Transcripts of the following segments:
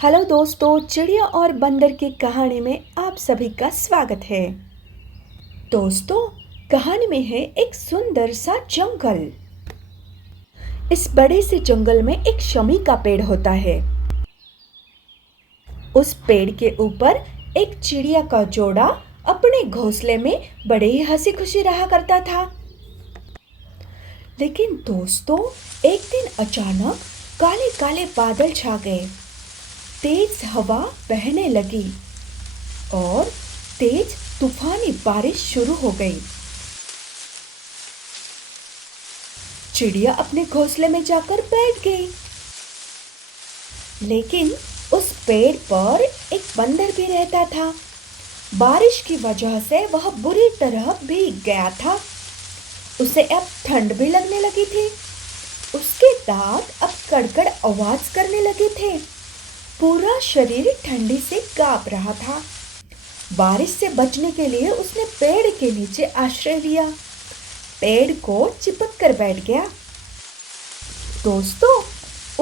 Hello दोस्तों, चिड़िया और बंदर की कहानी में आप सभी का स्वागत है। दोस्तों, कहानी में है एक सुंदर सा जंगल। इस बड़े से जंगल में एक शमी का पेड़ होता है। उस पेड़ के ऊपर एक चिड़िया का जोड़ा अपने घोंसले में बड़े ही हंसी खुशी रहा करता था। लेकिन दोस्तों, एक दिन अचानक काले काले बादल छा गए, तेज हवा बहने लगी और तेज तूफानी बारिश शुरू हो गई। चिड़िया अपने घोंसले में जाकर बैठ गई, लेकिन उस पेड़ पर एक बंदर भी रहता था। बारिश की वजह से वह बुरी तरह भीग गया था। उसे अब ठंड भी लगने लगी थी। उसके दांत अब कड़कड़ आवाज करने लगे थे। पूरा शरीर ठंडी से कांप रहा था। बारिश से बचने के लिए उसने पेड़ के नीचे आश्रय लिया। पेड़ को चिपक कर बैठ गया। दोस्तों,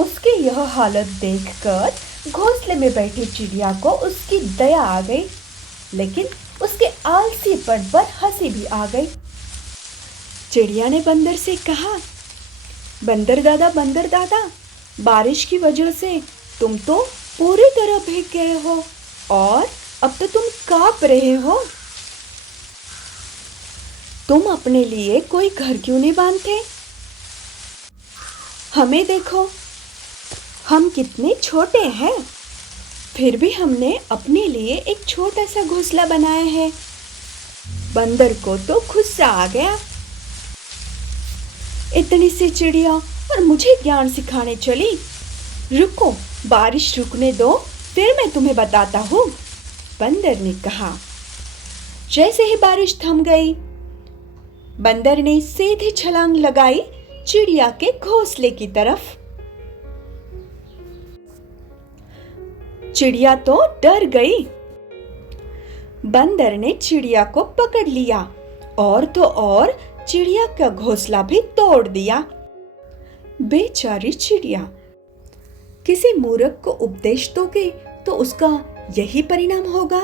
उसकी यह हालत देखकर घोंसले में बैठी चिड़िया को उसकी दया आ गई, लेकिन उसके आलसीपन पर हंसी भी आ गई। चिड़िया ने बंदर से कहा, बंदर दादा, बारिश की वजह से तुम तो पूरी तरह भीग गए हो और अब तो तुम कांप रहे हो। तुम अपने लिए कोई घर क्यों नहीं बांधते? हमें देखो, हम कितने छोटे हैं, फिर भी हमने अपने लिए एक छोटा सा घोंसला बनाया है। बंदर को तो गुस्सा आ गया। इतनी सी चिड़िया और मुझे ज्ञान सिखाने चली। रुको, बारिश रुकने दो, फिर मैं तुम्हें बताता हूँ, बंदर ने कहा। जैसे ही बारिश थम गई, बंदर ने सीधी छलांग लगाई चिड़िया के घोंसले की तरफ। चिड़िया तो डर गई। बंदर ने चिड़िया को पकड़ लिया और तो और चिड़िया का घोंसला भी तोड़ दिया। बेचारी चिड़िया। किसी मूर्ख को उपदेश दोगे तो उसका यही परिणाम होगा।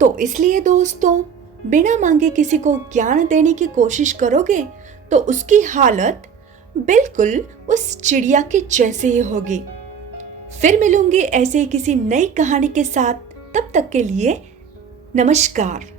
तो इसलिए दोस्तों, बिना मांगे किसी को ज्ञान देने की कोशिश करोगे तो उसकी हालत बिल्कुल उस चिड़िया के जैसे ही होगी। फिर मिलूंगी ऐसे ही किसी नई कहानी के साथ। तब तक के लिए नमस्कार।